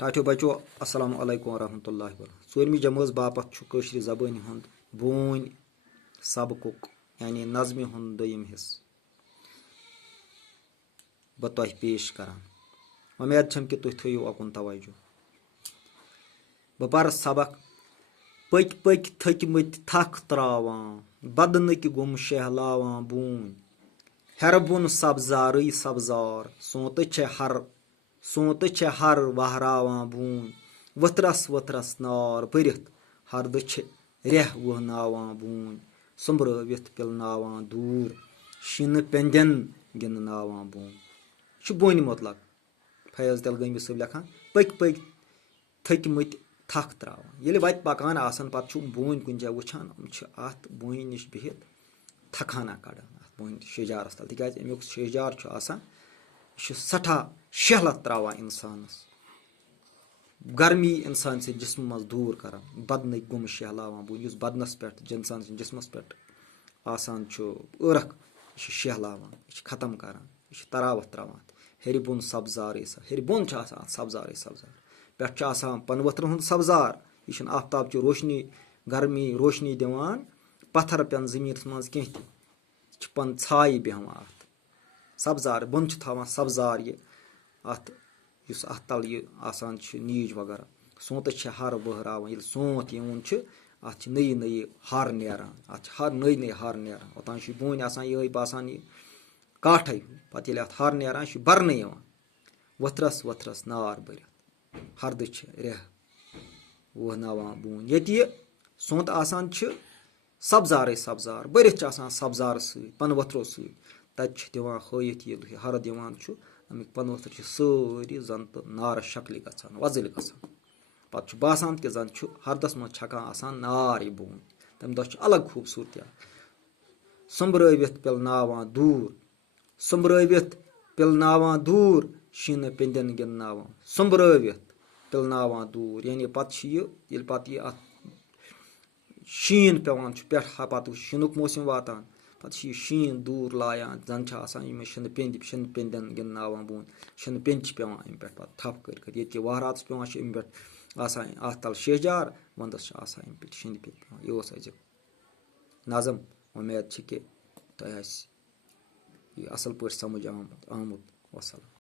ٹاٹھیو بچو السلام علیکم ورحمۃ اللہ وبرکاتہ ژوٗرمہِ جمٲژ باپتھ چھُ کٲشرِ زبٲنہِ ہُنٛد بوٗنۍ سبقُک یعنی نظمہِ ہُنٛد دوٚیِم حصہٕ بہٕ تۄہہِ پیش کران اُمید چھم کہِ تُہۍ تھٲیِو اوکُن توجہ بہٕ پرٕ سبق پٔکۍ پٔکۍ تھٔکۍمٕتۍ تھکھ تراوان بدنٕکۍ گوٚم شہلاوان بوٗنۍ ہیرٕ بۄن سبزارٕے سبزار سونتہٕ چھِ ہر وہراوان بوٗنۍ ؤتھرس ؤتھرس نار بٔرِتھ ہردٕ چھِ رٮ۪ح وٕہناوان بوٗنۍ سوٚمبرٲوِتھ پِلناوان دوٗر شیٖنہٕ پیٚندٮ۪ن گِنٛدناوان بوٗنۍ یہِ چھُ بونہِ مُتلق فیض تیلگٲمی صٲب لیکھان پٔکۍ پٔکۍ تھٔکۍمٕتۍ تھکھ تراوان ییٚلہِ وَتہِ پکان آسان پتہٕ چھُ بوٗنۍ کُنہِ جایہِ وٕچھان یِم چھِ اَتھ بونہِ نِش بِہِتھ تھکھانہ کڑان اَتھ بونہِ شیٚہجارس تل تِکیازِ امیُک شیٚہجار چھُ آسان یہِ چھُ سٮ۪ٹھاہ شہلت تراوان انسانس گرمی انسان سٕنٛدِ جسمہٕ منٛز دوٗر کران بدنٕکۍ گوٚم شہلاوان بوٗنۍ یُس بدنس پٮ۪ٹھ انسان سٕنٛدِ جسمس پٮ۪ٹھ آسان چھُ ٲرکھ یہِ چھُ شہلاوان یہِ چھُ ختم کران یہِ چھُ تراوت تراوان ہیرِ بۄن سبزارٕے ہیرِ بۄن چھُ آسان اَتھ سبزارٕے سبزار پٮ۪ٹھ چھُ آسان پنہٕ ؤتھرٕ ہُنٛد سبزار یہِ چھُنہٕ آفتابچہِ روشنی گرمی روشنی دِوان پتھر پٮ۪ن زٔمیٖنس منٛز کینٛہہ تہِ یہِ چھِ پن ژھایہِ بیٚہوان اَتھ سبزار بۄن چھُ تھاوان سبزار یہِ اَتھ یُس اَتھ تل یہِ آسان چھُ نیٖج وغیرہ سونتہٕ چھِ ہر وٕہراوان ییٚلہِ سونت یِوان چھُ اَتھ چھِ نٔیی نٔیی ہر نیران اَتھ چھِ نٔے نٔے ہر نیران اوٚتانۍ چھُ یہِ بوٗنۍ آسان یِہٕے باسان یہِ کاٹھٕے پتہٕ ییٚلہِ اَتھ ہر نیران یہِ چھُ برنہٕ یِوان ؤتھرس ؤتھرس نار بٔرِتھ ہردٕ چھِ رٮ۪ح وٕہناوان بوٗنۍ ییٚتہِ یہِ سونت آسان چھِ سبزارٕے سبزار بٔرِتھ چھِ آسان سبزارٕ سۭتۍ پنہٕ ؤتھرو سۭتۍ تتہِ چھِ دِوان ہٲیِتھ ییٚلہِ ہرُد یِوان چھُ امیُک پنہٕ ؤتھٕر چھِ سٲری زن تہٕ نارٕ شکلہِ گژھان وۄزٕلۍ گژھان پتہٕ چھُ باسان کہِ زن چھُ ہردس منٛز چھکان آسان نار یہِ بوٗنۍ تمہِ دۄہ چھُ الگ خوٗبصوٗرتی سوٚمبرٲوِتھ پِلناوان دوٗر شیٖنہٕ پیٚندٮ۪ن گِنٛدناوان سوٚمبرٲوِتھ پِلناوان دوٗر یعنی پتہٕ چھِ یہِ ییٚلہِ پتہٕ یہِ اَتھ شیٖن پیٚوان چھُ پٮ۪ٹھ پتہٕ شیٖنُک موسم واتان پتہٕ چھِ یہِ شیٖن دوٗر لایان زن چھِ آسان یِمے شِنہٕ پیٚندٮ۪ن گِنٛدناوان بوٗنۍ شِنہٕ پیٚنٛدۍ چھِ پیٚوان اَمہِ پٮ۪ٹھ پتہٕ تھپھ کٔرۍ کٔرۍ ییٚتہِ کہِ وہراتس پیٚوان چھِ اَمہِ پٮ۪ٹھ آسان اَتھ تل شیٚہجار ونٛدس چھِ آسان اَمہِ پٮ۪ٹھ شِنہٕ پیٚنٛدۍ پیٚوان یہِ اوس أزیُک نظم اُمید چھِ کہِ تۄہہِ آسہِ یہِ اصل پٲٹھۍ سمجھ آمُت وسلام